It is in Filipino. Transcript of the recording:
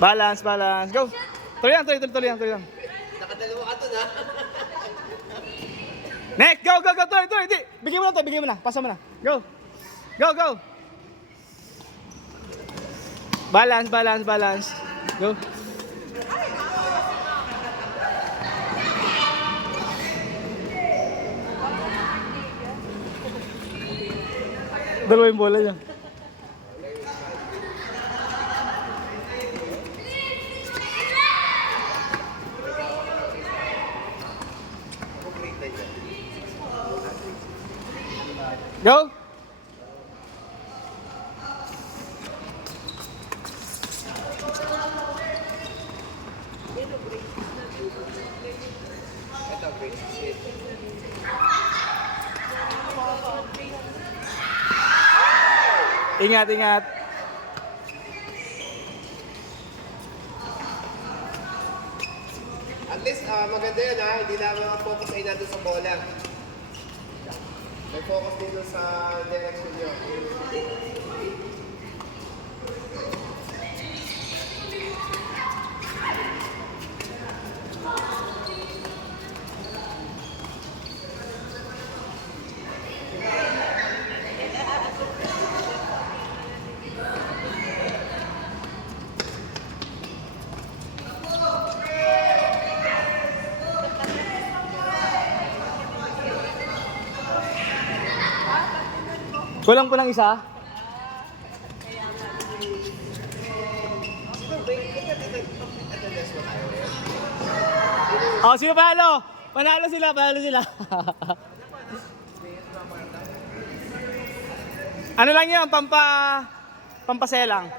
Balance, balance. Go. Tuloy lang, tuloy lang. Nakadalawa ka dun, ha? Next, go. Tuloy. Di. Bigyan mo na. Pasa mo na. Go. Go. Balance. Go. Dalawa yung bola niya. Go! Ingat. At least, maganda yun, ha? Hindi lang ang focus ay nandun sa bola. May focus din dun sa direction nyo. Kulang po ng isa. Oh, sino panalo? Panalo sila. Ano lang yun, pampaselang.